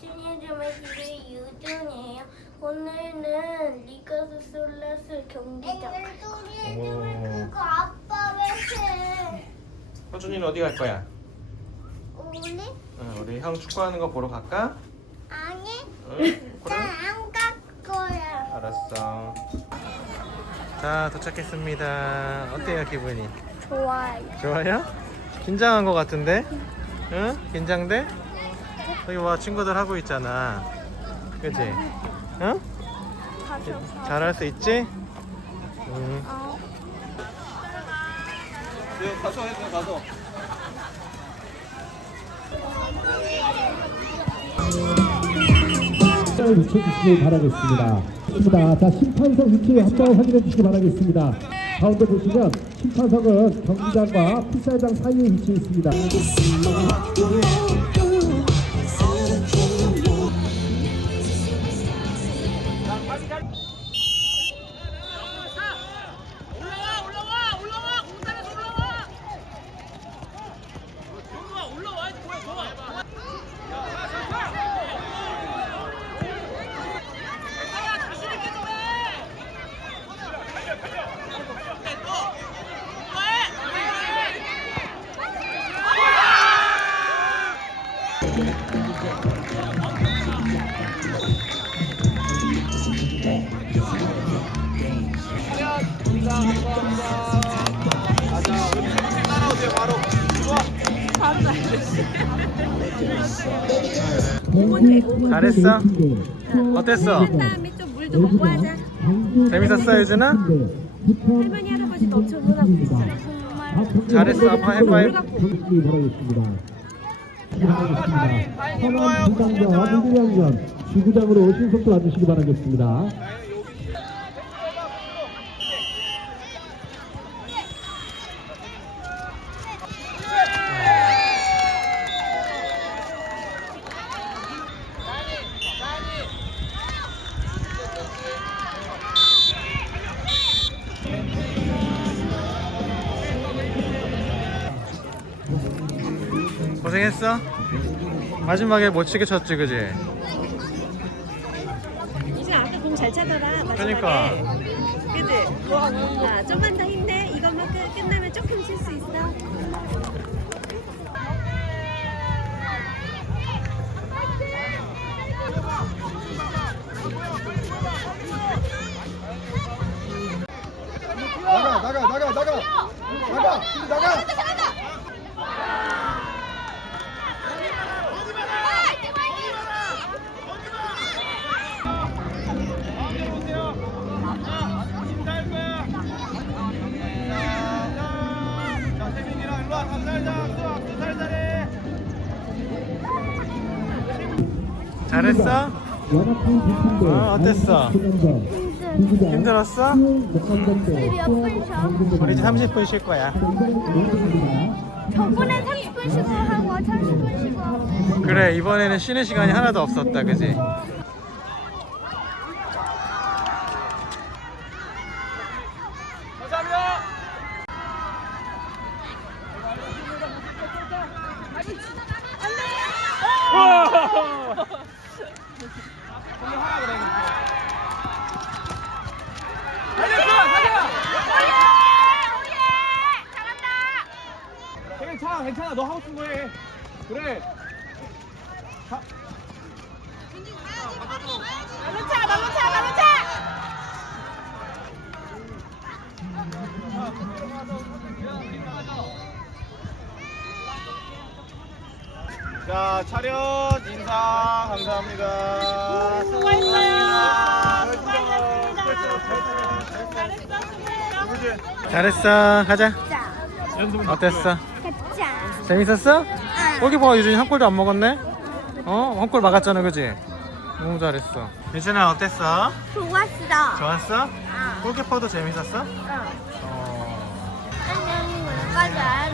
유준이 주말기를 유준이에요. 오늘은 리가스 솔라스 경기장. 오. 그거 아빠 왜 해? 서준이는 어디 갈 거야? 우리? 응, 우리 형 축구하는 거 보러 갈까? 아니, 응? 그래? 난안갈 거야. 알았어. 자, 도착했습니다. 어때요, 기분이? 좋아요. 좋아요? 긴장한 거 같은데? 응? 긴장돼? 여기 봐, 친구들 하고 있잖아. 그지? 응? 잘할 수 있지? 응. 가서 해, 가서. 잘 비춰주시길 바라겠습니다. 입니다. 자, 심판석 위치 한번 확인해 주시기 바라겠습니다. 가운데 보시면 심판석은 경기장과 풋살장 사이에 위치해 있습니다. 잘했어? 어땠어? 다음에 좀 물도 먹고 하자. 재밌었어, 유준아? 할머니 할아버지도 엄청 놀라고. 잘했어, 아빠 해봐요. 바라겠습니다. 선한 분당과 hun대양전 지구장으로 신속도 와주시기 바라겠습니다. 고생했어? 마지막에 못 치게 쳤지, 그지? 이제 아까 공잘 차더라 마지막에. 그러니까. 그지? 자, 좀만 더 힘내. 이것만 끝, 끝나면 조금 잘했어? 어, 어땠어? 힘들었어? 우리 이제 30분 쉴 거야. 저번에 30분 쉬고 하고 30분 쉬고 하고. 그래, 이번에는 쉬는 시간이 하나도 없었다, 그지? 괜찮아 괜찮아 너 하고 싶은 거 해 그래. 자. 차렷 인사. 감사합니다. 수고했어요. 수고했어요 잘했어. 가자. 자, 어땠어? 재밌었어? 여기 봐, 유준이 한 골도 안 먹었네? 어? 한 골 막았잖아, 그지? 너무 잘했어. 유준아, 어땠어? 좋았어. 좋았어? 아, 골키퍼도 재밌었어? 어. 어. 안녕, 가자.